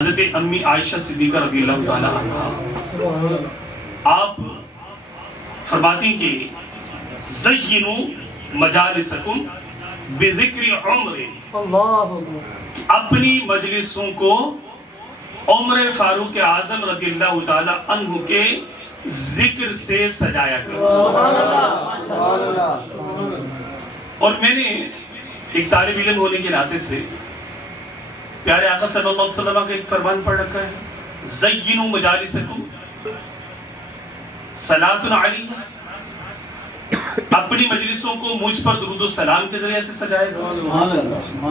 حضرت امی عائشہ صدیقہ رضی اللہ تعالیٰ عنہ آپ فرماتی کہ زینوا مجالسکم بذکر عمر، اپنی مجلسوں کو عمر فاروق اعظم رضی اللہ تعالیٰ عنہ کے ذکر سے سجایا کرو۔ اور میں نے ایک طالب علم ہونے کے ناطے سے پیارے آقا صلی اللہ علیہ وسلم کا ایک فرمان پڑھ رکھا ہے، زینوا مجالسکم صلاۃ علیہ، اپنی مجلسوں کو مجھ پر درود و سلام کے ذریعے سے سجائے گا۔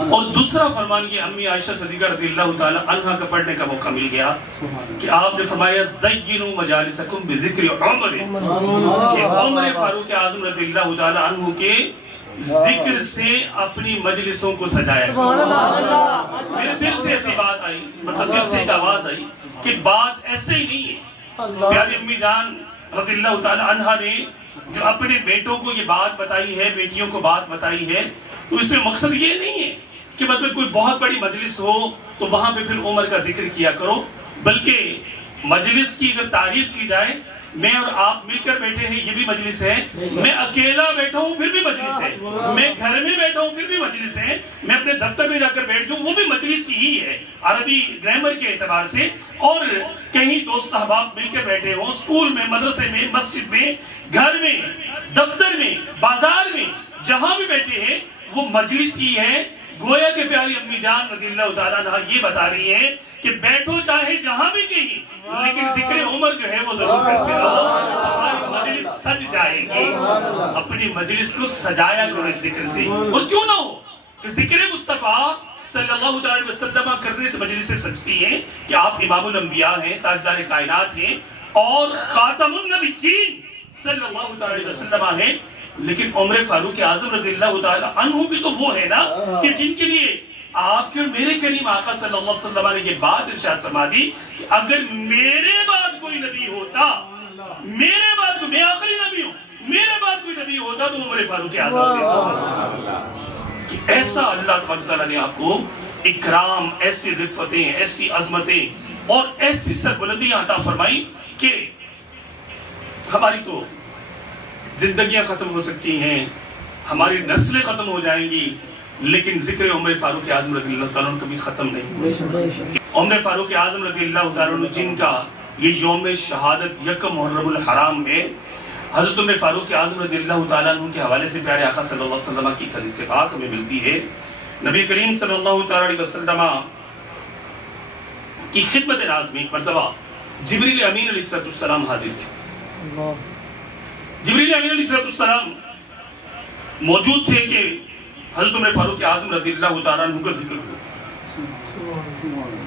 اور دوسرا فرمان یہ امی عائشہ صدیقہ رضی اللہ تعالی عنہا کا پڑھنے کا موقع مل گیا کہ آپ نے فرمایا زینوا مجالسکم بذکر عمر، کہ عمر فاروق اعظم رضی اللہ تعالی عنہ کے ذکر سے اپنی مجلسوں کو سجایا گیا۔ میرے دل سے ایسی بات آئی، مطلب دل سے ایک آواز آئی کہ بات ایسے ہی نہیں ہے۔ پیاری امی جان رضی اللہ تعالی عنہا نے جو اپنے بیٹوں کو یہ بات بتائی ہے، بیٹیوں کو بات بتائی ہے، تو اس میں مقصد یہ نہیں ہے کہ مطلب کوئی بہت بڑی مجلس ہو تو وہاں پہ پھر عمر کا ذکر کیا کرو، بلکہ مجلس کی اگر تعریف کی جائے، میں اور آپ مل کر بیٹھے ہیں یہ بھی مجلس ہے، میں اکیلا بیٹھا ہوں پھر بھی مجلس ہے، میں گھر میں بیٹھا ہوں پھر بھی مجلس ہے، میں اپنے دفتر میں جا کر بیٹھ جاؤں وہ بھی مجلس ہی ہے عربی گرامر کے اعتبار سے۔ اور کہیں دوست احباب مل کر بیٹھے ہوں، اسکول میں، مدرسے میں، مسجد میں، گھر میں، دفتر میں، بازار میں، جہاں بھی بیٹھے ہیں وہ مجلس ہی ہے۔ گویا کہ پیاری امی جان رضی اللہ تعالیٰ عنہ یہ بتا رہی ہیں کہ بیٹھو چاہے جہاں بھی کہیں، لیکن ذکر عمر جو ہے وہ ضرور کرتے رہو، ہماری مجلس سج جائے گی۔ اپنی مجلس کو سجایا کرو اس ذکر سے، اور کیوں نہ ہو کہ ذکر مصطفیٰ صلی اللہ علیہ وسلم کرنے سے مجلس سے سجتی ہیں کہ آپ امام الانبیاء ہیں، تاجدار کائنات ہیں اور خاتم النبیین صلی اللہ علیہ وسلم ہیں، لیکن عمر فاروق اعظم رضی اللہ تعالیٰ عنہ بھی تو وہ ہے نا کہ جن کے لیے آپ کے اور میرے کریم آقا صلی اللہ علیہ وسلم نے یہ بات ارشاد فرما دی کہ اگر میرے بعد کوئی نبی ہوتا، میرے بعد میں آخری نبی ہوں، میرے بعد کوئی نبی ہوتا تو عمر فاروق اعظم رضی اللہ، کہ ایسا اللہ تبارک تعالیٰ نے آپ کو اکرام، ایسی رفتیں، ایسی عظمتیں اور ایسی سربلندیاں عطا فرمائی کہ ہماری تو زندگیاں ختم ہو سکتی ہیں، ہماری نسلیں ختم ہو جائیں گی، لیکن ذکر عمر فاروق اعظم رضی اللہ تعالیٰ عنہ کبھی ختم نہیں ہو سکتا۔ عمر فاروق اعظم رضی اللہ تعالیٰ عنہ جن کا یہ یوم شہادت یکم محرم الحرام ہے، حضرت عمر فاروق اعظم رضی اللہ تعالیٰ عنہ کے حوالے سے پیارے آقا صلی اللہ علیہ وسلم کی حدیث پاک ہمیں ملتی ہے۔ نبی کریم صلی اللہ علیہ وسلم کی خدمت ناز میں ایک مرتبہ جبریل امین علیہ السلام حاضر تھے۔ جبریل امین علیہ السلام موجود تھے کہ حضرت عمر فاروق اعظم رضی اللہ تعالیٰ عنہ کا ذکر ہوا۔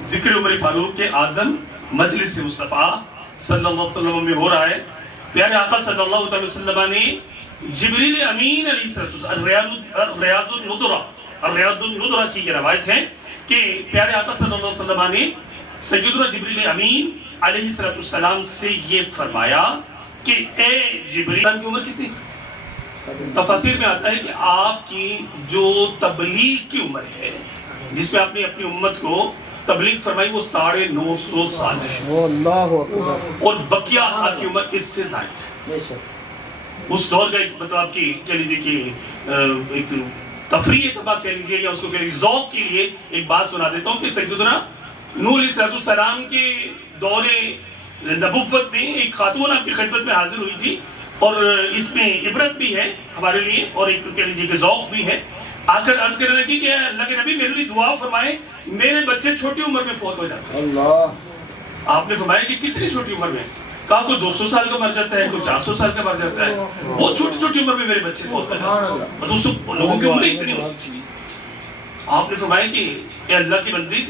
ذکر عمر فاروق اعظم مجلس مصطفیٰ صلی اللہ علیہ وسلم میں ہو رہا ہے۔ پیارے آقا صلی اللہ علیہ وسلم نے جبریل امین علیہ السلام، ریاض الندرہ کی یہ روایت ہے کہ پیارے آقا صلی اللہ علیہ وسلم نے سیدنا جبریل امین علیہ السلام سے یہ فرمایا کہ اے جبریل، کی عمر کتنی تھی؟ تفسیر میں آتا ہے کہ آپ کی جو تبلیغ کی عمر ہے، جس میں آپ نے اپنی امت کو تبلیغ فرمائی، وہ 950 سال ہے، اور بقیہ آپ کی عمر اس سے زائد ہے۔ اس دور کا ایک مطلب آپ کی کہہ لیجیے کہ ایک تفریح تباہ کہہ لیجیے یا اس کو کہہ لیجیے ذوق کے لیے ایک بات سنا دیتا ہوں کہ سیدنا نوح علیہ السلام کے دور نبوت میں ایک خاتون آپ کی خدمت میں حاضر ہوئی تھی، اور اس میں عبرت بھی ہے ہمارے لیے اور ایک کہہ لیجیے کہ ذوق بھی ہے۔ آ کر عرض کرنے لگی کہ اللہ کے نبی میرے لیے دعا فرمائے، میرے بچے چھوٹی عمر میں فوت ہو جاتے ہیں۔ آپ نے فرمایا کہ کتنی چھوٹی عمر میں؟ کہا کوئی 200 سال کا مر جاتا ہے، کوئی 400 سال کا مر جاتا ہے، بہت چھوٹی چھوٹی عمر میں میرے بچے فوت ہو جاتے ہیں، مطلب اس لوگوں کی عمر اتنی ہوتی ہے۔ آپ نے فرمایا کہ اے اللہ کی بندی،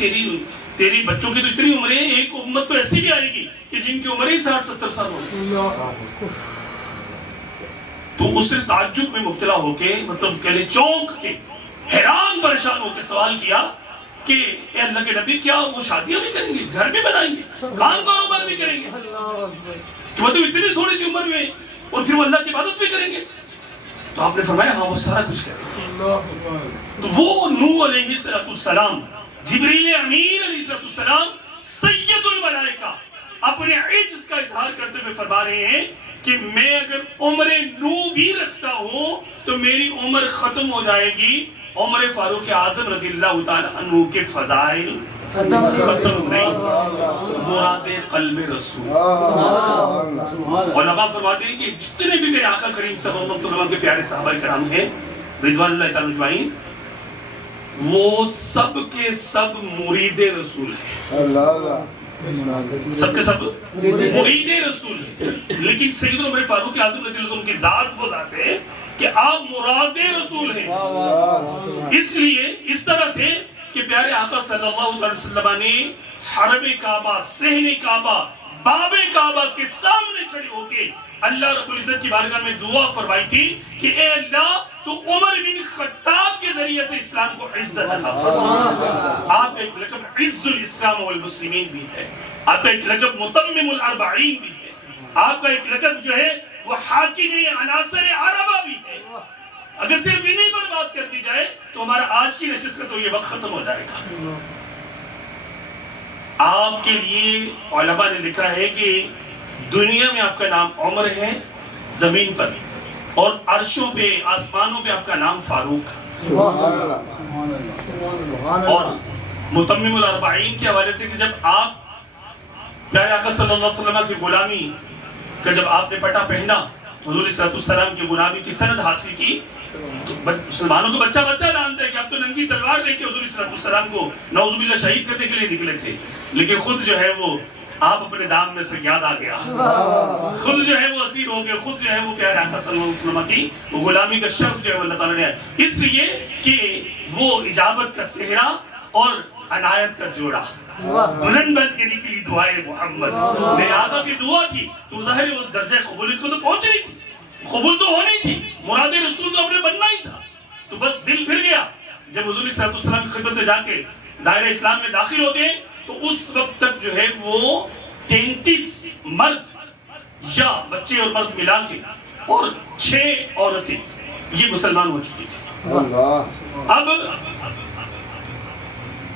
تیری بچوں کی تو اتنی عمر ہے، ایک امت تو ایسی بھی آئے گی کہ جن کی عمر ہی 60-70 سال ہوگی۔ تو اس سے تعجب میں مبتلا ہو کے، مطلب کہہ لیں چونک کے، حیران پریشان ہو کے سوال کیا کہ اے اللہ کے نبی، کیا وہ شادیاں بھی کریں گے، گھر بھی بنائیں گے، کام کاروبار بھی کریں گے، کہ مطلب اتنی تھوڑی سی عمر میں اور پھر وہ اللہ کی عبادت بھی کریں گے؟ تو آپ نے فرمایا ہاں وہ سارا کچھ کریں گے۔ تو وہ نوح علیہ السلام، جبریل امین علیہ السلام کا اظہار کرتے ہوئے فرما رہے ہیں کہ میں اگر عمر نو بھی رکھتا ہوں تو میری عمر ختم ہو جائے گی، عمر فاروق اعظم رضی اللہ تعالی عنہ کے فضائل ختم نہیں، مراد قلب رسول۔ علماء فرماتے ہیں کہ جتنے بھی میرے آقا کریم صلی اللہ علیہ وسلم کے پیارے صحابہ کرام ہیں رضوان اللہ تعالی اجمعین، وہ سب کے سب مرید رسول ہیں، سب کے سب مرید رسول ہیں، لیکن سیدنا عمر فاروق اعظم رضی اللہ عنہ کی ذات وہ ذات ہے کہ آپ مراد رسول ہیں۔ اس لیے اس طرح سے کہ پیارے آقا صلی اللہ علیہ وسلم نے حرم کعبہ، صحن کعبہ، باب کعبہ کے سامنے کھڑے ہو کے اللہ رب العزت کی بارگاہ میں دعا فرمائی تھی کہ اے اللہ تو عمر بن خطاب کے ذریعے سے اسلام کو عزت عطا فرما۔ آپ کا ایک لقب عز الاسلام والمسلمین بھی ہے، آپ کا ایک لقب متمم الاربعین بھی ہے، آپ کا ایک لقب جو ہے وہ حاکم عناصر عربہ بھی ہے۔ اگر صرف انہیں پر بات کر دی جائے تو ہمارا آج کی نشست کا تو یہ وقت ختم ہو جائے گا۔ آپ کے لیے علماء نے لکھا ہے کہ دنیا میں آپ کا نام عمر ہے زمین پر، اور عرشوں پہ آسمانوں پہ آپ کا نام فاروق، اور متمم الاربعین کے حوالے سے کہ جب آپ پیارے آقا صلی اللہ علیہ وسلم کی غلامی کا جب آپ نے پٹا پہنا، حضور صلی اللہ علیہ وسلم کی غلامی کی سند حاصل کی، تو مسلمانوں کو بچہ جانتا ہے کہ اب تو ننگی تلوار لے کے حضور صلی اللہ علیہ وسلم کو نعوذ باللہ شہید کرنے کے لیے نکلے تھے، لیکن خود جو ہے وہ آپ اپنے دام میں سے یاد آ گیا، خود جو ہے وہ اسیر ہو گئے، خود جو ہے وہ پیارے آقا صلی اللہ علیہ وسلم کی وہ غلامی کا شرف جو ہے اللہ تعالیٰ نے، اس لیے کہ وہ اجابت کا صحرا اور عنایت کا جوڑا، بلند بن کے نکلی دعائے محمد، میرے آقا کی دعا تھی تو ظاہر وہ درجہ قبولیت کو تو پہنچ رہی تھی، قبول تو ہونی تھی، مراد رسول تو اپنے بننا ہی تھا، تو بس دل پھر گیا جب حضور صلی اللہ علیہ وسلم کی خدمت میں جا کے دائرہ اسلام میں داخل ہوتے ہیں تو اس وقت تک جو ہے وہ 33 مرد یا بچے اور مرد ملا کے اور 6 عورتیں یہ مسلمان ہو چکی تھی۔ اب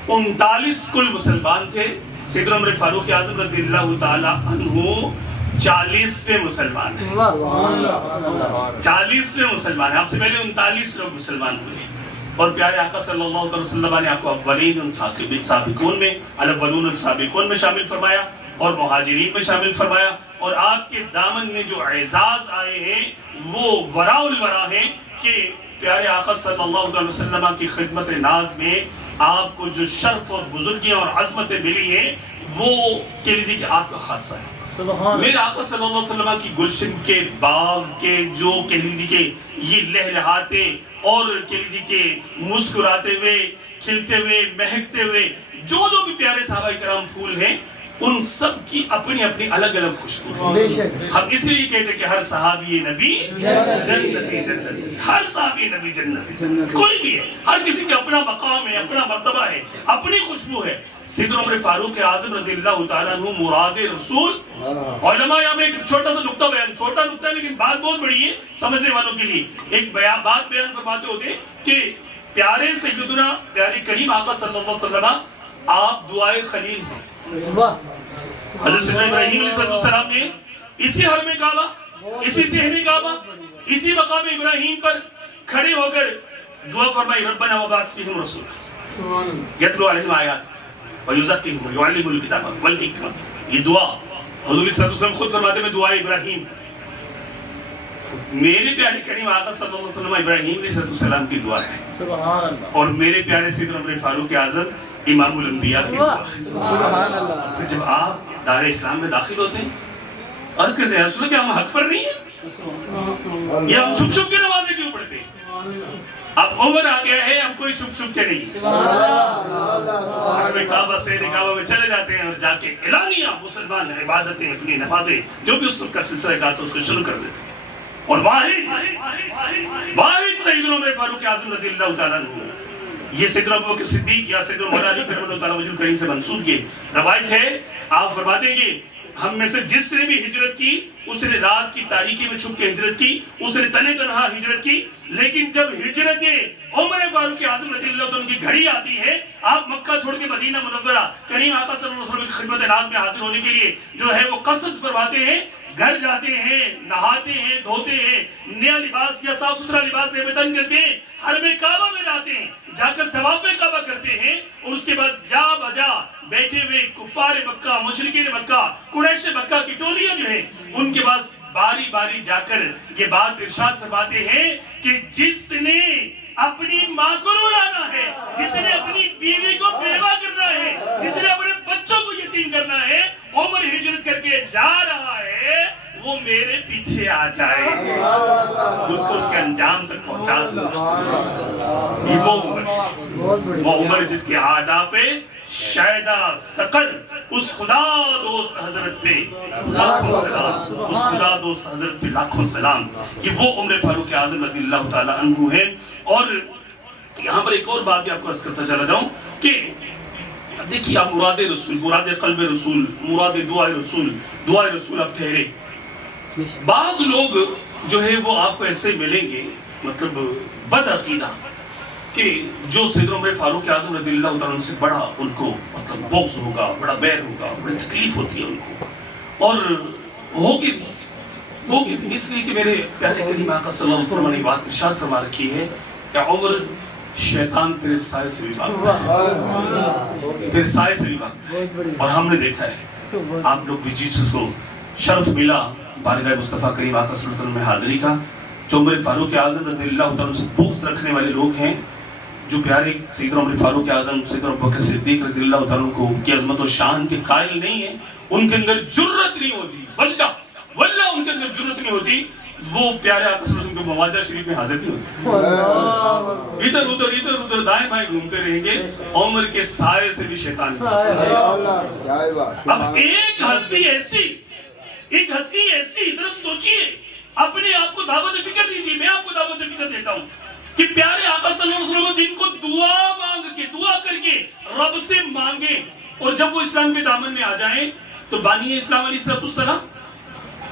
39 کل مسلمان تھے، سیدنا عمر فاروق اعظم رضی اللہ تعالی عنہ 40 سے مسلمان ہیں، 40 سے مسلمان ہیں، آپ سے پہلے 39 لوگ مسلمان ہوئے، اور پیارے آقا صلی اللہ علیہ وسلم نے آپ کو اولین سابقون میں، الاولون السابقون میں شامل فرمایا اور مہاجرین میں شامل فرمایا، اور آپ کے دامن میں جو اعزاز آئے ہیں وہ وراء الورا ہیں کہ پیارے آقا صلی اللہ علیہ وسلم کی خدمت ناز میں آپ کو جو شرف اور بزرگیاں اور عظمتیں ملی ہیں وہ کہہ لیجیے کہ آپ کا خاصہ ہے۔ میرے آقا صلی اللہ علیہ وسلم کی گلشن کے باغ کے جو کہہ لیجیے کہ یہ لہلہاتے اور کہہ لیجیے کہ مسکراتے ہوئے، کھلتے ہوئے، مہکتے ہوئے جو بھی پیارے صحابہ کرام پھول ہیں، ان سب کی اپنی اپنی الگ الگ خوشبو ہے۔ ہم اس لیے کہتے ہیں کہ ہر صحابی نبی جنتی، ہر صحابی نبی جنتی، کوئی بھی ہے، ہر کسی کا اپنا مقام ہے، اپنا مرتبہ ہے، اپنی خوشبو ہے۔ سیدنا عمر فاروق اعظم رضی اللہ تعالیٰ عنہ مراد رسول۔ علماء یہاں میں ایک چھوٹا سا نقطہ بیان، چھوٹا نقطہ ہے لیکن بات بہت بڑی ہے سمجھنے والوں کے لیے، ایک بات بیان فرماتے ہوتے ہیں کہ پیارے سیدنا پیارے کریم آقا صلی اللہ علیہ وسلم آپ دعائے خلیل ہیں۔ حضرت سیدنا ابراہیم علیہ السلام نے اسی حرم کعبہ، اسی صحن کعبہ، اسی مقام ابراہیم پر کھڑے ہو کر دعا فرمائی، ربنا وبعث فیہم رسولا یتلو علیہم آیاتک ویزکیہم ویعلمہم الکتاب والحکمہ۔ یہ دعا حضور صلی اللہ علیہ وسلم خود فرماتے ہیں دعا ابراہیم، میرے پیارے کریم آقا صلی اللہ علیہ وسلم ابراہیم علیہ السلام کی دعا ہے، اور میرے پیارے سیدنا عمر فاروق اعظم امام الانبیاء کی دعا ہے۔ پھر جب آپ دار اسلام میں داخل ہوتے ہیں عرض کرتے ہیں رسول اللہ کیا ہم حق پر نہیں ہیں، یا ہم چھپ چھپ کے نمازیں کیوں پڑھتے ہیں؟ اب عمر آ گیا ہے، اب کوئی چھپ چھپ کے نہیں، حرم کعبہ سے کعبہ میں چلے جاتے ہیں اور جا کے اعلانیہ مسلمان عبادتیں اپنی نمازیں جو بھی اس وقت کا سلسلہ کار تھا اس کو شروع کر دیتے ہیں، اور واحد سیدنا عمر فاروق اعظم رضی اللہ تعالیٰ عنہ، یہ سیدنا ابوبکر صدیق یا سیدنا مولا علی کرم اللہ تعالیٰ وجہ کریم سے منسوب یہ روایت ہے۔ آپ فرماتے ہیں کہ ہم میں سے جس نے بھی ہجرت کی اس نے رات کی تاریکی میں چھپ کے ہجرت کی, اس نے تنہا تنہا ہجرت کی. لیکن جب ہجرت عمر فاروق اعظم رضی اللہ عنہ کی گھڑی آتی ہے, آپ مکہ چھوڑ کے مدینہ منورہ کریم آقا صلی اللہ علیہ وسلم کی خدمت ناز میں حاضر ہونے کے لیے جو ہے وہ قصد فرماتے ہیں, گھر جاتے ہیں, نہاتے ہیں, دھوتے ہیں, نیا لباس یا صاف ستھرا لباس بدن کرتے ہیں, حرم کعبہ میں جاتے ہیں, جا کر طواف کعبہ کرتے ہیں, اور اس کے بعد جا بجا بیٹھے ہوئے کفار مکہ, مشرکین مکہ, قریش مکہ کی ٹولیاں جو ہیں ان کے پاس باری باری جا کر یہ بات ارشاد فرماتے ہیں کہ جس نے اپنی ماں کو رلانا ہے, جس نے اپنی بیوی کو بیوہ کرنا ہے, جس نے اپنے بچوں کو یتیم کرنا ہے, عمر ہجرت کر کے جا رہا ہے, وہ میرے پیچھے آ جائے, اس کو اس کے انجام تک پہنچا دوں. وہ عمر جس کے عادا پہ شیدہ سقر, اس خدا دوست حضرت پہ لاکھوں سلام, اس خدا دوست حضرت پہ لاکھوں سلام. یہ وہ عمر فاروق اعظم رضی اللہ تعالیٰ عنہ ہے. اور یہاں پر ایک اور بات بھی آپ کو عرض کرتا چلا جاؤں کہ دیکھیے آپ مراد رسول, مراد قلب رسول, مراد دعائے رسول آپ ٹھہرے. بعض لوگ جو ہے وہ آپ کو ایسے ملیں گے مطلب بد عقیدہ کہ جو سیدنا عمر فاروق اعظم رضی اللہ تعالیٰ عنہ سے بڑا ان کو مطلب بغض ہوگا, بڑا بیر ہوگا, بڑی تکلیف ہوتی ہے ان کو, اور ہوگی بھی اس لیے کہ میرے پیارے کریم آقا صلی اللہ علیہ وسلم نے بات ارشاد فرما رکھی ہے کہ عمر شیطان تیرے سائے سے بھی بھاگتا, تیرے سائے سے بھی بھاگتا. اور ہم نے دیکھا ہے آپ لوگ بھی جس کو شرف ملا بارگاہ مصطفیٰ کریم آقا صلی اللہ علیہ وسلم میں حاضری کا, جو عمر فاروق اعظم رضی اللہ تعالیٰ سے بغض رکھنے والے لوگ ہیں, جو پیارے سیدنا عمر فاروق اعظم, سیدنا ابوبکر صدیق رضی اللہ تعالیٰ کو کی عظمت و شان کے قائل نہیں ہیں, ان کے اندر جرت نہیں ہوتی, واللہ ان کے اندر جرت نہیں ہوتی, وہ پیارے آقا صلی اللہ علیہ وسلم کے مواجہ شریف میں حاضر نہیں ہوتے. ادھر ادھر دائیں بائیں گھومتے رہیں گے, عمر کے سائے سے بھی شیطان. اب ایک ہستی ایسی ادھر سوچئے, اپنے آپ کو دعوت فکر دیجیے. میں آپ کو دعوت فکر دیتا ہوں کہ پیارے آقا صلی اللہ علیہ وسلم جن کو دعا کر کے رب سے مانگیں, اور جب وہ اسلام کے دامن میں آ جائیں تو بانی اسلام علیہ السلام,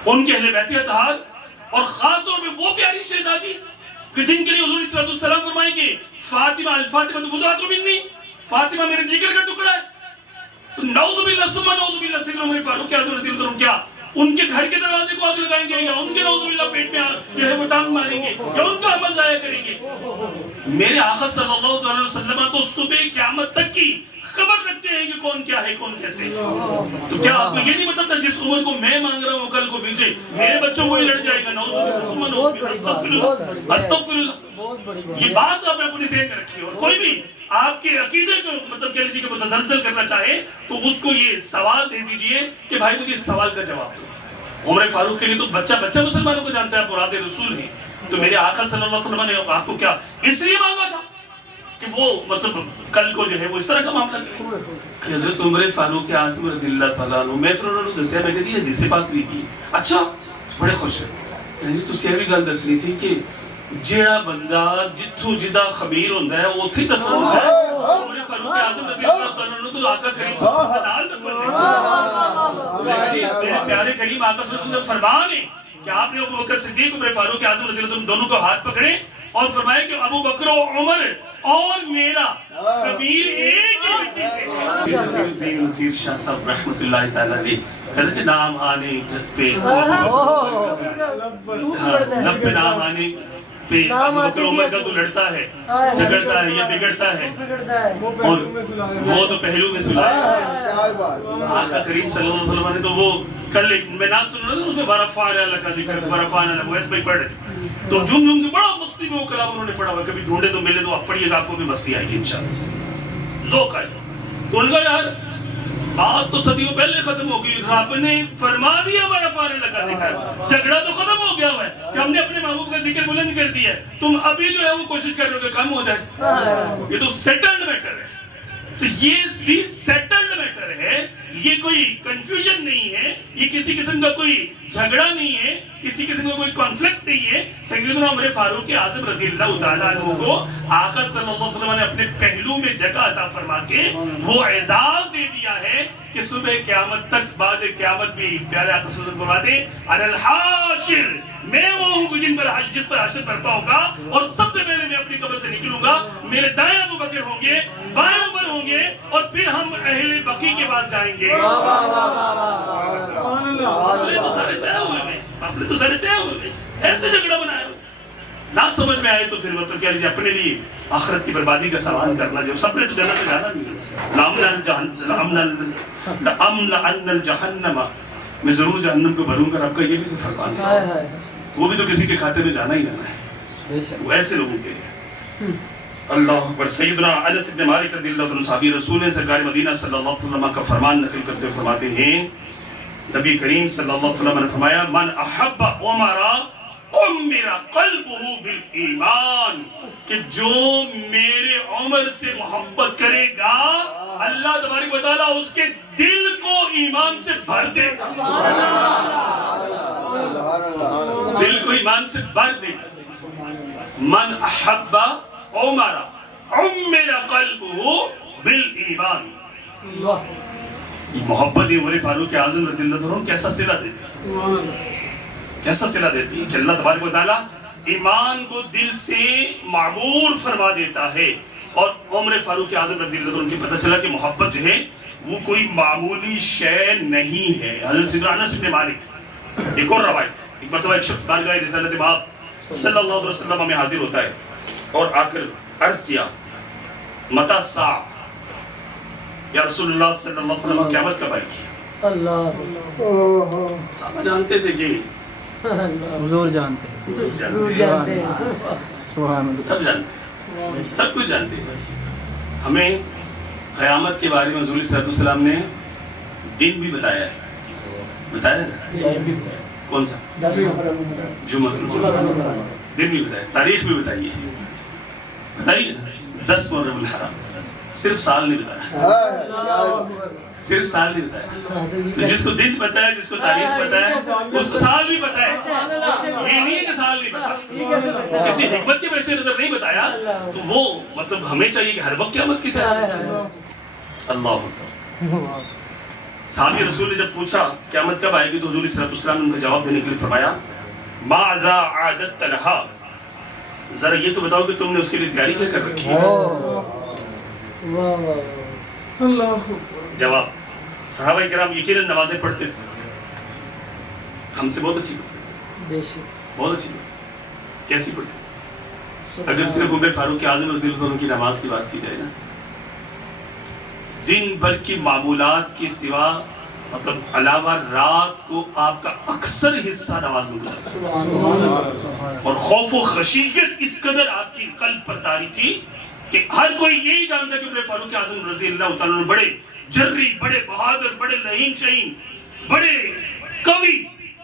ان کے اہل بیت اطہار, اور خاص طور پہ وہ پیاری شہزادی کہ جن کے لیے حضور صلی اللہ علیہ وسلم فرمائیں گے فاطمہ الفاطمہ بضعۃ منی, فاطمہ میرے جگر کا ٹکڑا ہے. تو نعوذ باللہ ثم نعوذ باللہ سیدنا عمر فاروق اعظم رضی اللہ عنہ کیا ان کے گھر کے دروازے کو آگ لگائیں گے, یا ان کے نعوذ باللہ پیٹ میں جو ہے وہ ٹانگ ماریں گے, یا ان کا عمل ضائع کریں گے. میرے آقا صلی اللہ علیہ وسلم تو صبح قیامت تک کی خبر رکھتے ہیں کہ کون کیا ہے, کون کیسے. تو کیا آپ کو یہ نہیں پتا تھا جس عمر کو میں مانگ رہا ہوں کل کو پیچھے میرے بچوں کو ہی لڑ جائے گا؟ نعوذ باللہ ثم نعوذ باللہ, استغفر اللہ. یہ بات آپ نے اپنی ذہن میں رکھی. اور کوئی بھی آپ کے عقیدے کو مطلب کہہ لیجیے کہ متزلزل کرنا چاہے تو اس کو یہ سوال دے دیجئے کہ بھائی مجھے اس سوال کا جواب دو. عمر فاروق کے لیے تو بچہ مسلمانوں کو جانتا ہے, مراد رسول ہیں. تو میرے آقا صلی اللہ علیہ وسلم نے آپ کو کیا اس لیے مانگا تھا کہ وہ مطلب کل کو جو ہے وہ اس طرح کا معاملہ کرے کہ حضرت عمر فاروق اعظم رضی اللہ تعالیٰ عنہ, میں پھر انہوں نے دسیا, میں کہا جی حدیث پاک بھی کی. اچھا, بڑے خوش ہیں جی. تسی یہ بھی گل دسنی سی کہ جیڑا بندہ جتھوں جدا خبیر ہوندا ہے اوتھے ہی دفن ہوندا ہے. عمر فاروق اعظم رضی اللہ تعالیٰ عنہ تو آقا کریم صلی اللہ علیہ وسلم نال دفن ہے. میرے پیارے کریم آقا صلی اللہ علیہ وسلم فرمان ہے کہ آپ نے ابو بکر صدیق عمر فاروق اعظم رضی اللہ عنہ دونوں کو ہاتھ پکڑے اور فرمایا کہ ابو بکر و عمر اور میرا خبیر ایک ہی مٹی سے. نصیر شاہ صاحب رحمۃ اللہ تعالیٰ علیہ کہتے کہ نام آنے پہ لب پہ نام آنے پہ ابو بکر عمر کا تو لڑتا ہے, جھگڑتا ہے یا بگڑتا ہے, اور وہ تو پہلو میں سلایا. آقا کریم صلی اللہ علیہ وسلم نے تو وہ کل میں نام سن رہا تھا, اس میں ورفعنا لک ذکرک, ورفعنا لک, وہ ایسے ہی پڑھ رہے تھے. تو جم کے بڑا مستی میں وہ کلام انہوں نے پڑھا ہوا, کبھی ڈھونڈے تو ملے تو آپ پڑھیے گا, آپ کو بھی مستی آئے گی انشاءاللہ, ذوق آئے گا. تو ان کا یار بات تو صدیوں پہلے ختم ہو گئی, رب نے فرما دیا ورفعنا لک ذکرک, جھگڑا تو ختم ہو گیا ہوا ہے کہ ہم نے اپنے محبوب کا ذکر بلند کر دیا ہے, تم ابھی جو ہے وہ کوشش کر رہے ہو کہ کم ہو جائے. یہ تو سیٹلڈ میٹر ہے. تو یہ بھی سیٹلڈ میٹر ہے, یہ کوئی کنفیوژن نہیں ہے, یہ کسی قسم کا کوئی جھگڑا نہیں ہے, کسی قسم کا کوئی کانفلکٹ نہیں ہے. سیدنا عمر فاروق اعظم رضی اللہ تعالیٰ عنہ کو آقا صلی اللہ علیہ وسلم نے اپنے پہلو میں جگہ عطا فرما کے وہ اعزاز دے دیا ہے کہ صبح قیامت تک بعد قیامت بھی پیارے آقا صلی اللہ علیہ وسلم فرماتے ہیں انا الحاشر، میں وہ ہوں جس پر حشر برپا ہوگا، اور سب سے پہلے میں اپنی قبر سے نکلوں گا، میرے دائیں ابو بکر ہوں گے، بائیں عمر ہوں گے، اور پھر ہم اہل بقی کے پاس جائیں گے۔ معاملے تو سارے طے ہوئے ہیں، ایسے جھگڑا بنایا ہوئے، نہ سمجھ میں آئے تو پھر مطلب کیا لیجیے اپنے لیے آخرت کی بربادی کا سامان کرنا جو سب نے تو جنت میں جانا نہیں لَأَمْلَأَنَّ الْجَحَنَّمَ، میں ضرور جہنم کو بھروں گا، رب کا یہ بھی تو فرمان ہے، وہ بھی تو کسی کے کھاتے میں جانا ہی جانا ہے، وہ ایسے لوگوں کے ہیں۔ اللہ اکبر۔ سیدنا انس بن مالک رضی اللہ عنہ صحابی رسول سرکار مدینہ صلی اللہ علیہ وسلم کا فرمان نقل کرتے ہوئے فرماتے ہیں، نبی کریم صلی اللہ علیہ وسلم نے فرمایا من احب عمرہ عمر قلبہ بالایمان، کہ جو میرے عمر سے محبت کرے گا اللہ تبارک و تعالیٰ اس کے دل کو ایمان سے بھر دے گا، دل کو ایمان سے بھر دے گا۔ من احب عمر عمر قلبہ بالایمان، یہ محبت عمر فاروق اعظم رضی اللہ عنہ کیسا صلہ دیتا ہے، کیسا صلہ دیتی ہے کہ اللہ تبارک و تعالیٰ ایمان کو دل سے معمور فرما دیتا ہے، اور عمر فاروق اعظم رضی اللہ عنہ کو پتہ چلا کہ محبت جو ہے وہ کوئی معمولی شے نہیں ہے۔ حضرت سیدنا انس بن مالک، ایک اور روایت، ایک مرتبہ ایک شخص بارگاہ رسالت باب صلی اللہ علیہ وسلم میں حاضر ہوتا ہے اور آ کر عرض کیا متی الساعہ، یا رسول اللہ صلی اللہ علیہ وسلم قیامت کب آئے گی؟ صحابہ جانتے تھے کہ حضور جانتے ہیں، سب جانتے ہیں، سب کچھ جانتے ہیں۔ ہمیں قیامت کے بارے میں حضور صلی اللہ علیہ وسلم نے دن بھی بتایا ہے، بتایا ہے کون سا؟ جمعہ، دن بھی بتایا، تاریخ بھی بتائیے، بتائیے 10 محرم الحرام، صرف سال نہیں بتایا، صرف سال نہیں بتایا۔ جس کو دن پتا ہے، جس کو تاریخ پتا ہے، اس کو سال بھی پتا ہے، یہ نہیں ہے کہ سال نہیں پتا، کسی حکمت کے پیش نظر نہیں بتایا تو وہ مطلب ہمیں چاہیے کہ ہر وقت قیامت کی طرح۔ اللہ صحابی رسول نے جب پوچھا قیامت کب آئے گی تو حضور صلی اللہ علیہ وسلم نے ان کا جواب دینے کے لیے فرمایا ماذا اعددت لها، ذرا یہ تو بتاؤ کہ تم نے اس کے لیے تیاری کیا کر رکھی ہے۔ جواب، صحابہ کرام یقیناً نمازیں پڑھتے تھے، ہم سے بہت اچھی پڑھتے تھے، بہت اچھی پڑھتے، کیسی پڑھتے؟ اگر صرف عمر فاروق اعظم رضی اللہ عنہ کی نماز کی بات کی جائے نا، دن بھر کی معمولات کے سوا مطلب علاوہ رات کو آپ کا اکثر حصہ نماز میں گزرتا، اور خوف و خشیت اس قدر آپ کی قلب پر طاری تھی کہ ہر کوئی یہی جانتا کہ عمر فاروق اعظم رضی اللہ تعالیٰ عنہ بڑے جری، بڑے بہادر، بڑے لہین شہین، بڑے قوی،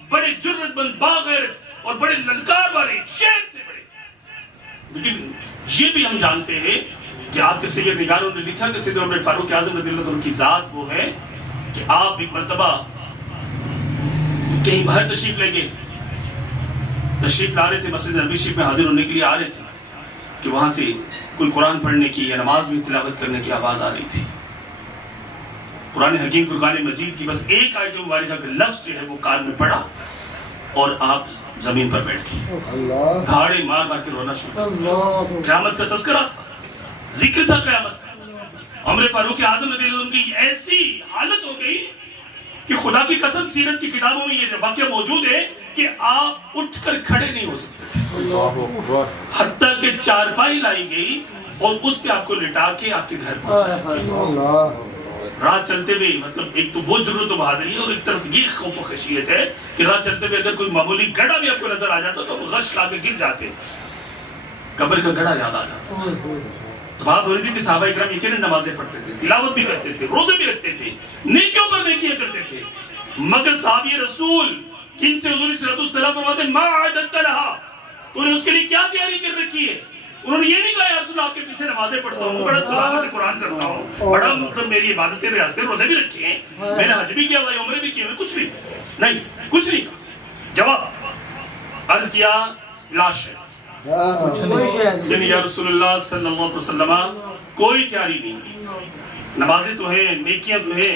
بڑے جرت مند، باغیرت اور بڑے للکار والے شیر تھے بڑے۔ لیکن یہ بھی ہم جانتے ہیں کہ آپ کے سید نگاروں نے لکھا کہ سیدنا عمر فاروق اعظم رضی اللہ عنہ کی ذات وہ ہے کہ آپ ایک مرتبہ کہیں باہر تشریف لے گئے، تشریف لا رہے تھے، مسجد نبوی شریف میں حاضر ہونے کے لیے آ رہے تھے کہ وہاں سے کوئی قرآن پڑھنے کی یا نماز میں تلاوت کرنے کی آواز آ رہی تھی۔ قرآن حکیم فرقان مجید کی بس ایک آیت مبارکہ کا لفظ جو ہے وہ کان میں پڑا اور آپ زمین پر بیٹھ گئے، دھاڑے مار مار کے رونا شروع۔ قیامت کا تذکرہ تھا، ذکر تھا قیامت کا۔ عمر فاروق اعظم رضی اللہ عنہ کی ایسی حالت ہو گئی کہ خدا کی قسم سیرت کی کتابوں میں یہ واقعہ موجود ہے کہ آپ اٹھ کر کھڑے نہیں ہو سکتے تھے، حتیٰ کہ چارپائی لائی گئی اور اس پہ آپ کو لٹا کے آپ کے گھر پہنچا۔ راہ چلتے ہوئے مطلب ایک تو وہ جرت و بہادری ہے اور ایک طرف یہ خوف و خشیت ہے کہ راہ چلتے ہوئے اگر کوئی معمولی گڑھا بھی آپ کو نظر آ جاتا تو غش کھا کے گر جاتے، قبر کا گڑھا یاد آ جاتا۔ تو بات ہو رہی تھی کہ صحابہ اکرام یقیناً نمازیں پڑھتے تھے، تلاوت بھی کرتے تھے، روزے بھی رکھتے تھے، نیکیوں پر نیکیاں کرتے تھے، مگر صحابی رسول جن سے حضور صلی اللہ علیہ وسلم فرماتے ہیں ما اعددت لها، تو نے اس کے لیے کیا تیاری کر رکھی ہے؟ انہوں نے یہ نہیں کہا یا رسول آپ کے پیچھے نمازیں پڑھتا ہوں، بڑا تلاوت قرآن کرتا ہوں، بڑا مطلب میری عبادتیں ریاستیں روزے بھی رکھے ہیں، میں نے حج بھی کیا ہوا ہے، عمرے بھی کیے ہوئے، کچھ نہیں، کچھ نہیں۔ جواب عرض کیا لاش ہے، یعنی یا رسول اللہ صلی اللہ علیہ وسلم کوئی تیاری نہیں، نمازیں تو ہیں، نیکیاں تو ہیں،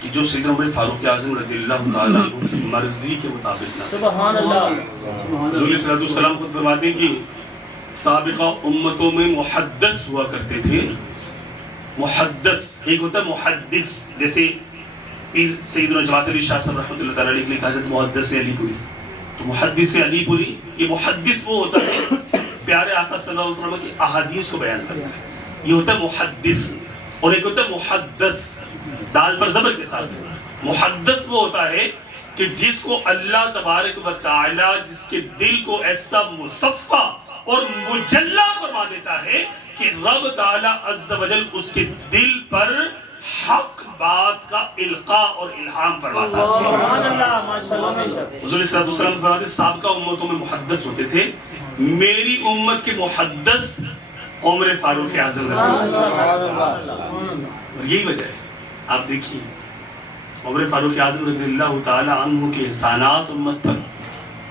کہ جو سیدنا عمر فاروق اعظم رضی اللہ تعالیٰ عنہ کی مرضی کے مطابق نہ سبحان اللہ. حضور صلی اللہ علیہ وسلم خود فرماتے ہیں کہ سابقہ امتوں میں محدث ہوا کرتے تھے. محدث ایک ہوتا ہے محدث، جیسے پیر سیدنا جماعت علی شاہ صاحب رحمۃ اللہ تعالیٰ علیہ کے لیے کہا جاتا ہے محدث علی پوری. تو محدث علی پوری، یہ محدث وہ ہوتا ہے پیارے آقا صلی اللہ علیہ وسلم کی احادیث کو بیان کرتا ہے، یہ ہوتا ہے محدث. اور ایک ہوتا ہے محدث، دال پر زبر کے ساتھ. محدث وہ ہوتا ہے کہ جس کو اللہ تبارک و تعالی جس کے دل کو ایسا مصفا اور مجلا فرما دیتا ہے کہ رب تعالی عز و جل اس کے دل پر حق بات کا القاء اور الہام فرماتا ہے. سبحان اللہ. ماشاءاللہ. حضور صلی اللہ علیہ وسلم فرماتے ہیں سابقہ امتوں میں محدث ہوتے تھے، میری امت کے محدث عمر فاروق اعظم رضی اللہ. اور یہی وجہ ہے، آپ دیکھیے عمر فاروق اعظم رضی اللہ تعالی عنہ کے احسانات امت پر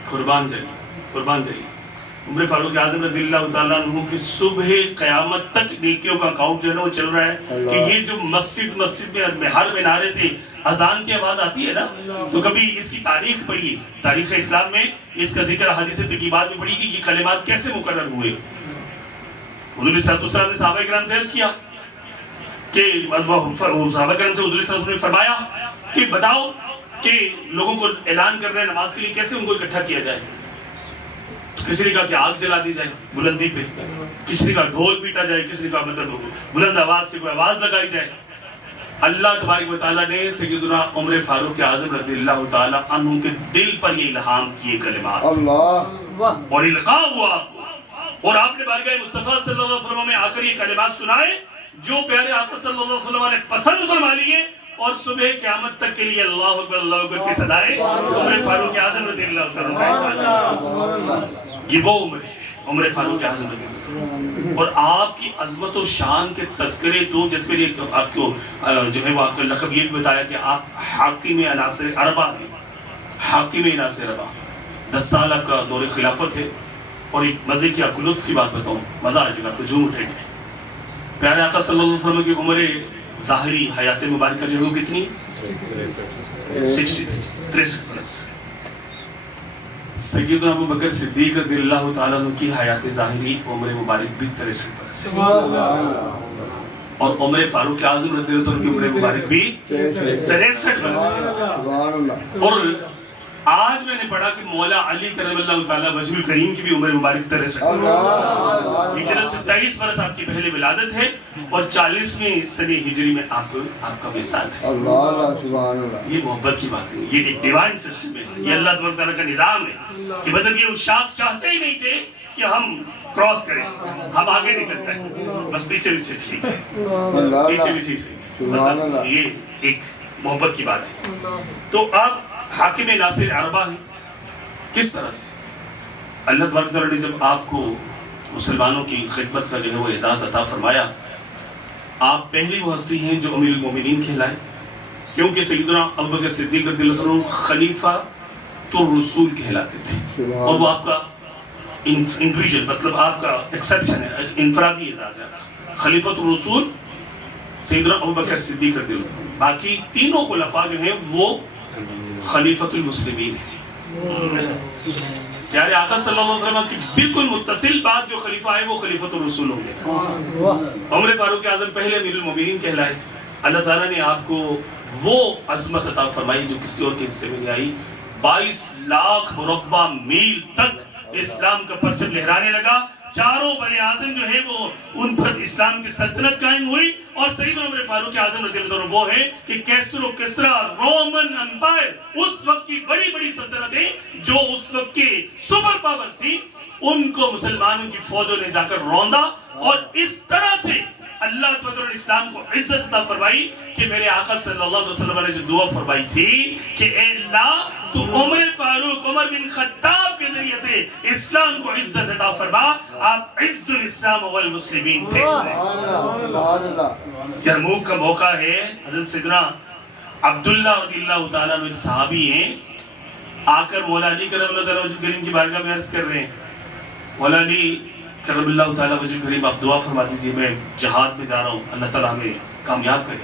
قربان جائیے. عمر فاروق اعظم رضی اللہ تعالیٰ عنہ کی صبح قیامت تک نیکیوں کا اکاؤنٹ جو ہے نا وہ چل رہا ہے کہ یہ جو مسجد میں ہر مینارے سے اذان کی آواز آتی ہے نا، تو کبھی اس کی تاریخ پڑھیے، تاریخ اسلام میں اس کا ذکر حدیث کی بات میں پڑھی کہ یہ کلمات کیسے مقرر ہوئے. حضور صلی اللہ علیہ وسلم نے صحابہ کرام سے عرض کیا کہ صحابہ کرام سے حضور صلی اللہ علیہ وسلم نے فرمایا کہ بتاؤ کہ لوگوں کو اعلان کر رہے ہیں نماز کے لیے، کیسے ان کو اکٹھا کیا جائے. تو کسی نے کہا کہ آگ جلا دی جائے بلندی پہ، کسی نے کہا ڈھول پیٹا جائے، کسی نے کہا مطلب بلند آواز سے کوئی آواز لگائی جائے. اللہ تبارک و تعالیٰ نے سیدنا عمر فاروق اعظم رضی اللہ تعالیٰ عنہ کے دل پر یہ الہام کیے کلمات اور القاء ہوا آپ کو، اور آپ نے بارگاہ مصطفیٰ صلی اللہ علیہ وسلم میں آ کر یہ کلمات سنائے جو پیارے آقا صلی اللہ علیہ وسلم نے پسند فرما لیے. اور صبح قیامت تک کے لیے اللہ اکبر کی صدائے عمر فاروق اعظم رضی اللہ تعالیٰ عنہ کا احسان. یہ وہ عمر ہے، عمر فاروق اعظم رضی اللہ عنہ. اور آپ کی عظمت و شان کے تذکرے تو جس میں آپ کو جو ہے وہ آپ کا لقب یہ بھی بتایا کہ آپ حاکم عناصر اربعہ ہیں. حاکم عناصر اربعہ 10 سال آپ کا دور خلافت ہے. اور ایک مزے کی آپ کو لطف کی بات بتاؤں، مزہ آ جائے گا، آپ کو جھوم اٹھے گا. پیارے آقا صلی اللہ علیہ وسلم کی عمر ظاہری حیات مبارکہ جو ہے وہ کتنی؟ 63 پلس. سیدنا ابو بکر صدیق رضی اللہ تعالیٰ عنہ کی حیات ظاہری عمر مبارک بھی 63 پلس، اور عمر فاروق اعظم رضی اللہ عنہ کی عمر مبارک بھی 63 پلس. اور آج میں نے پڑھا کہ مولا علی کرم اللہ تعالیٰ وجہ الکریم کی بھی عمر مبارک 63 ہجرت سے 23 برس آپ کی پہلے ولادت ہے اور 40ویں سنہ ہجری میں آپ کا وصال ہے. یہ محبت کی بات ہے، یہ ایک ڈیوائن سسٹم ہے، یہ اللہ تبارک تعالیٰ کا نظام ہے کہ مطلب یہ عشاق چاہتے ہی نہیں تھے کہ ہم کراس کریں، ہم آگے نکلتے ہیں، بس پیچھے چلیے، پیچھے مطلب یہ ایک محبت کی بات ہے. تو آپ حاکم ناصر اربعہ ہیں. کس طرح سے اللہ تبارک تعالیٰ نے جب آپ کو مسلمانوں کی خدمت کا جو ہے وہ اعزاز عطا فرمایا، آپ پہلی وہ ہستی ہیں جو امیر المومنین کہلائے، کیونکہ سیدنا ابو بکر صدیق رضی اللہ عنہ خلیفہ الرسول کہلاتے تھے. اور وہ آپ کا انڈیویجول مطلب آپ کا ایکسیپشن ہے، انفرادی اعزاز ہے. خلیفۃ الرسول سیدنا ابو بکر صدیق رضی اللہ عنہ، باقی تینوں خلفاء جو ہیں وہ خلیفۃ المسلمین ہے. پیارے آقا صلی اللہ علیہ وسلم کی بالکل متصل بات جو خلیفہ ہے وہ خلیفۃ الرسول ہوں گے. عمر فاروق اعظم پہلے امیر المومنین کہلائے. اللہ تعالیٰ نے آپ کو وہ عظمت عطا فرمائی جو کسی اور کے حصے میں نہیں آئی. 22 لاکھ مربع میل تک اسلام کا پرچم لہرانے لگا. چاروں بر اعظم جو ہے وہ ان پر اسلام کی سلطنت قائم ہوئی. اور سیدنا عمر فاروق اعظم رضی اللہ عنہ وہ ہے کہ کیسر و کسرا رومن امپائر اس وقت کی بڑی بڑی سلطنتیں جو اس وقت کے سپر پاورز تھی، ان کو مسلمانوں کی فوجوں نے جا کر روندا. اور اس طرح سے اللہ تعالیٰ نے اسلام کو عزت عطا فرمائی کہ میرے آقا صلی اللہ علیہ وسلم نے جو دعا فرمائی تھی کہ اے اللہ تو عمر فاروق عمر بن خطاب کے ذریعے سے اسلام کو عزت عطا فرما. آپ عز الاسلام والمسلمین تھے. یرموک کا موقع ہے. حضرت سیدنا عبداللہ رضی اللہ تعالیٰ عنہ صحابی ہیں، آ کر مولا علی کرم اللہ تعالیٰ وجہ کریم کی بارگاہ میں عرض کر رہے ہیں، مولا علی کرم اللہ تعالیٰ وجہ کریم آپ دعا فرما دیجئے، میں جہاد میں جا رہا ہوں، اللہ تعالیٰ ہمیں کامیاب کرے.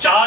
4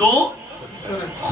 2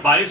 22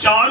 4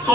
100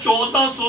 1400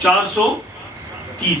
430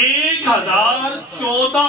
1014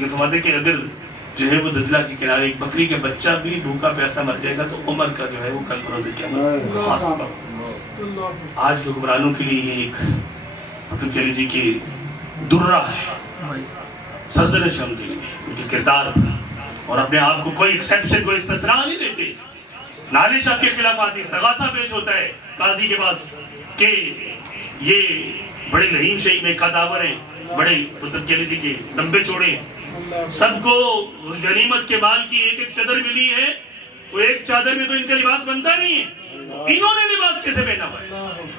یہ فرماتے کہ اگر جو ہے وہ دجلہ کے کنارے ایک بکری کا بچہ بھی بھوکا پیاسا مر جائے گا تو عمر کا جو ہے وہ کل بروز قیامت خاص بات۔ آج کے حکمرانوں کے لیے یہ ایک مطلب کہہ لیجیے کہ درہ ہے، سرزنش ہے ان کے لیے، ان کے کردار پر، اور اپنے آپ کو کوئی ایکسیپشن کوئی استثناء نہیں دیتے۔ نالش آپ کے خلاف آتی، استغاثہ پیش ہوتا ہے قاضی کے پاس کہ یہ بڑے لہیم شہی میں قداور ہیں، بڑے مطلب کہہ لیجیے کہ لمبے چوڑے ہیں، سب کو غنیمت کے مال کی ایک ایک چادر ملی ہے، وہ ایک چادر میں تو ان کا لباس بنتا نہیں ہے، انہوں نے لباس کیسے پہنا ہوا ہے؟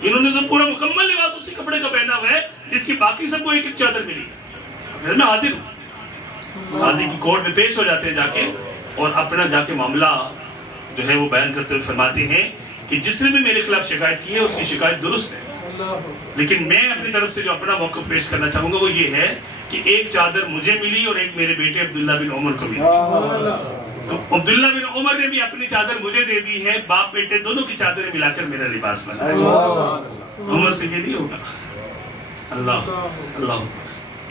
انہوں نے تو پورا مکمل لباس اسی کپڑے کا پہنا ہوا ہے جس کی باقی سب کو ایک ایک چادر ملی ہے۔ پھر میں حاضر ہوں، قاضی کی کورٹ میں پیش ہو جاتے ہیں جا کے، اور اپنا جا کے معاملہ جو ہے وہ بیان کرتے ہوئے فرماتے ہیں کہ جس نے بھی میرے خلاف شکایت کی ہے اس کی شکایت درست ہے، لیکن میں اپنی طرف سے جو اپنا موقف پیش کرنا چاہوں گا وہ یہ ہے کہ ایک چادر مجھے ملی اور ایک میرے بیٹے عبداللہ بن عمر کو ملی۔ تو عبداللہ بن عمر نے بھی اپنی چادر مجھے دے دی ہے، باپ بیٹے دونوں کی چادریں ملا کر میرا لباس بنا ہے۔ عمر سے یہ نہیں ہوگا۔ اللہ اللہ،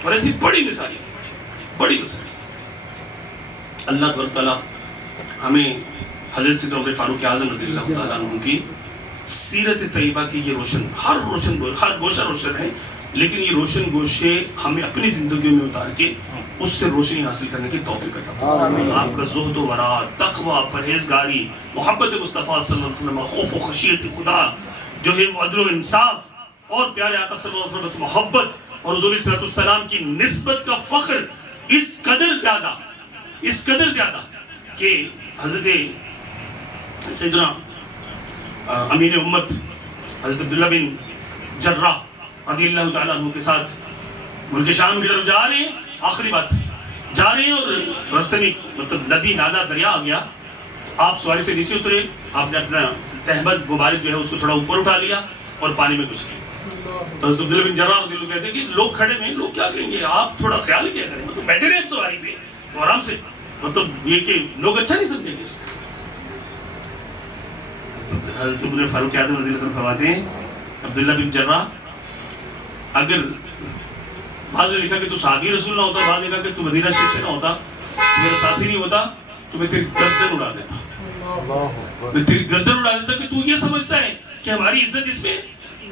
اور ایسی بڑی مثالی، بڑی مثالی۔ اللہ تبارک تعالیٰ ہمیں حضرت سیدنا عمر فاروق اعظم رضی اللہ تعالیٰ عنہ کی سیرت طیبہ کی یہ روشن، ہر گوشہ روشن ہے، لیکن یہ روشن گوشے ہمیں اپنی زندگیوں میں اتار کے اس سے روشنی حاصل کرنے کی توفیق عطا فرمائے۔ آپ کا زہد و ورع، تقوی، پرہیزگاری، محبت مصطفیٰ صلی اللہ علیہ وسلم، خوف و خشیت خدا، جو ہے وہ عدل و انصاف، اور پیارے آقا صلی اللہ علیہ وسلم محبت اور حضور صلی اللہ علیہ وسلم کی نسبت کا فخر اس قدر زیادہ کہ حضرت سیدنا امین امت حضرت عبداللہ بن جراح رضی اللہ تعالیٰ عنہ کے ساتھ ملک شام کی طرف جا رہے ہیں، آخری بات جا رہے ہیں، اور راستے میں مطلب ندی نالا دریا آ گیا، آپ سواری سے نیچے اترے، آپ نے اپنا تہبند مبارک جو ہے اس کو تھوڑا اوپر اٹھا لیا اور پانی میں گھس گئے۔ تو حضرت عبداللہ بن جراح رضی اللہ کہتے ہیں کہ لوگ کھڑے ہیں، لوگ کیا کہیں گے، آپ تھوڑا خیال کیا کریں، مطلب بیٹھے رہے ہم سواری پہ تو آرام سے، مطلب یہ کہ لوگ اچھا نہیں سمجھیں گے۔ حضرت عمر فاروق اعظم رضی اللہ عنہ فرماتے ہیں عبداللہ بن جراح، اگر بعض نے لکھا کہ تو صحابی رسول نہ ہوتا، بعض نے لکھا کہ تو مدینہ شریف سے نہ ہوتا، تو میرا ساتھی نہیں ہوتا، تو میں تیری گردن اڑا دیتا کہ تو یہ سمجھتا ہے کہ ہماری عزت اس میں۔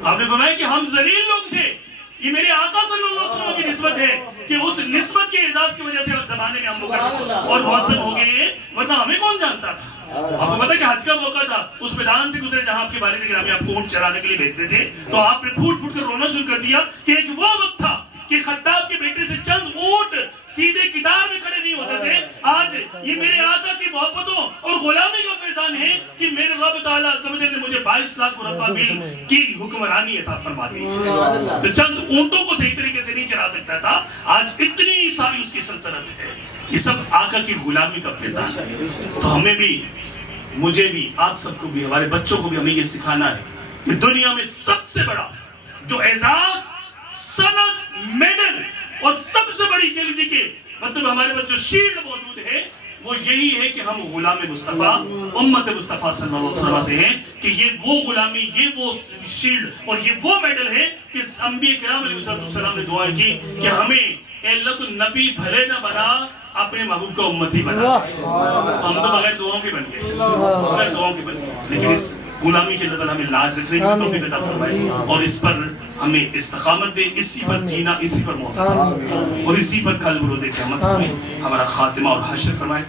آپ نے فرمایا کہ ہم ذلیل لوگ تھے، یہ میرے آقا صلی اللہ علیہ وسلم کی نسبت ہے کہ اس نسبت کے اعزاز کی وجہ سے اب زمانے میں ہم مکرم اور معظم ہو گئے ہیں، ورنہ ہمیں کون جانتا تھا۔ آپ کو پتا کہ حج کا موقع تھا، اس میدان سے گزرے جہاں آپ کے والد گرامی آپ کو اونٹ چرانے کے لیے بھیجتے تھے، تو آپ نے پھوٹ پھوٹ کر رونا شروع کر دیا کہ ایک وہ وقت تھا کہ خطاب کے بیٹے سے چند اونٹ سیدھے کتار میں کھڑے نہیں ہوتے تھے۔ آج یہ میرے آقا کی محبتوں اور غلامی کا فیضان ہے کہ میرے رب تعالیٰ عز و جل نے مجھے 22 لاکھ مربع میل کی حکمرانی عطا فرما دی، تو چند اونٹوں کو صحیح طریقے سے نہیں چلا سکتا تھا، آج اتنی ساری اس کی سلطنت ہے۔ یہ سب آقا کی غلامی کا فیضان ہے۔ تو ہمیں بھی، مجھے بھی، آپ سب کو بھی، ہمارے بچوں کو بھی ہمیں یہ سکھانا ہے کہ دنیا میں سب سے بڑا جو اعزاز، سند، میڈل اور سب سے بڑی کہہ لیجیے کہ مطلب ہمارے پاس جو شیلڈ موجود ہے وہ یہی ہے کہ ہم غلام مصطفیٰ امت مصطفیٰ صلی اللہ علیہ وسلم سے ہیں، کہ یہ وہ غلامی، یہ وہ شیلڈ اور یہ وہ میڈل ہے کہ انبیاء کرام علیہ السلام نے دعا کی کہ ہمیں اے اللہ تو نبی بھلے نہ بنا، اپنے محبوب کا امتی بنا۔ ہم تو بغیر دعاؤں کے بن گئے، بغیر دعاؤں کے بن گئے، لیکن اس غلامی کے اللہ تعالیٰ ہمیں لاج رکھنے کی توفیق عطا فرمائے اور اس پر ہمیں استقامت دے، اسی پر جینا، اسی پر موت اور اسی پر کل بروز قیامت ہمیں ہمارا خاتمہ اور حشر فرمائے۔